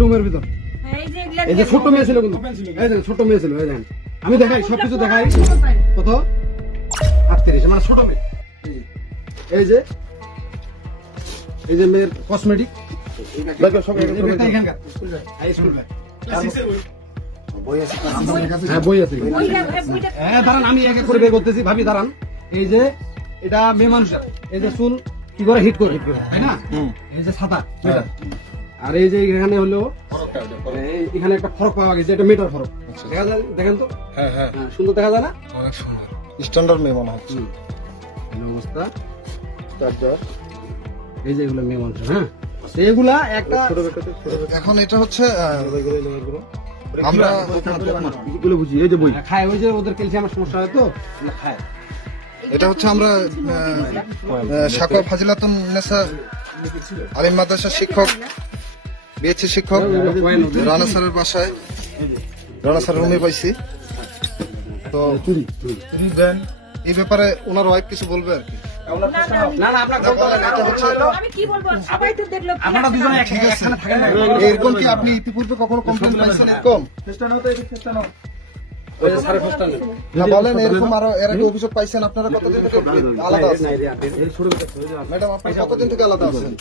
রুমের ভিতর এই যে ছোট মেয়ে ছিল কিন্তু এই যে ছোট মেয়ে ছিল এই দেখেন আমি দেখাই সবকিছু দেখাই কত 38 মানে ছোট মেয়ে এই যে মেয়ের কসমেটিক সব এখানকার স্কুল ব্যাগ হ্যাঁ বই আছে হ্যাঁ দাঁড়ান আমি এক এক করে বের করতেছি ভাবি দাঁড়ান এই যে এটা মেয়ে মানুষ এই যে চুল কি করে হিট করে তাই না এই যে ছাতা আর এই যে এখানে হলো এখানে একটা ফরক পাওয়া গেছে এটা মিটার ফরক দেখা যায় দেখেন তো হ্যাঁ হ্যাঁ সুন্দর দেখা যায় না অনেক সুন্দর স্ট্যান্ডার্ড মেয়ে মনে হচ্ছে অবস্থা এই যে এগুলো মেয়ে মানুষ হ্যাঁ এগুলা একটা এখন এটা হচ্ছে আমরা এগুলো বুঝি এই যে বই খায় ওই যে ওদের ক্যালসিয়ামের সমস্যা হয় তো খায় এটা হচ্ছে আমরা সাকোয়া ফাজিলাতুন নেসা আলিম মাদ্রাসার শিক্ষক বিএসসি শিক্ষক রানা স্যারের বাসায় রানা স্যারের রুমে পাইছি তো এই ব্যাপারে ওনার ওয়াইফ কিছু বলবে আর কি না না আপনারা আমি কি বলবো সবাই তো দেখলো আপনারা দুজনে একসাথে থাকেন না এরকম কি আপনি ইতিপূর্বে কখনো কমপ্লেইন পাইছেন এরকম ওই যে স্যারের ফোনটা নেই না বলেন এরকম আরো এর আগে অভিযোগ পাইছেন আপনারা কতদিন থেকে আলাদা আছেন ম্যাডাম আপনারা কতদিন থেকে আলাদা আছেন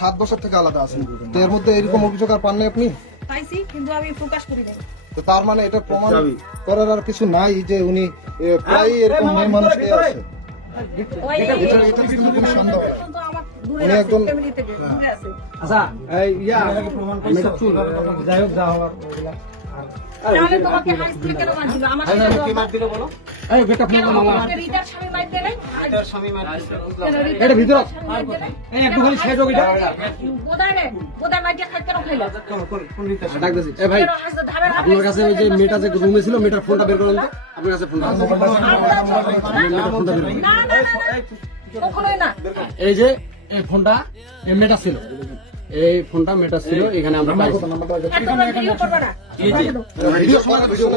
7 বছর থেকে আলাদা আছেন তো এর মধ্যে এরকম অভিযোগ আর পাননি আপনি পাইছি কিন্তু আমি প্রকাশ করি নাই তো তার মানে এটা প্রমাণ করার আর কিছু নাই যে উনি প্রায় এরকম মেয়ে মানুষ নিয়ে আছে ওই এটা কিন্তু কোনো সন্দেহ নেই। তো আমার দূরে উনি আছে একদম ফ্যামিলিতে দূরে আছে আচ্ছা এই ইয়া মেটা চুল যাই হোক যা হওয়ার তাহলে তোমাকে হাইস থেকে কেন মারছিল আমার সাথে কি মার দিলে বলো এই বেটা ফোন করো মামা তোমাকে রিটার স্বামী মার দেয় নাই এটার স্বামী মার এটা ভিতর এই একটু খালি সাইড হোক এটা বোদায় মাইকে খাই কেন খাইলা ডাক দিছি এ ভাই কেন হাস ধারে আপনার কাছে ওই যে মেটা যে রুমে ছিল মেটার ফোনটা বের করুন তো আপনার কাছে ফোনটা আছে মেটার ফোনটা বের করুন না না কখনোই না এই যে এই ফোনটা এই মেটা ছিল এই ফোনটা মেটা ছিল এখানে আমরা পাইছি এত ভিডিও করবা না ভিডিও সময় ভিডিও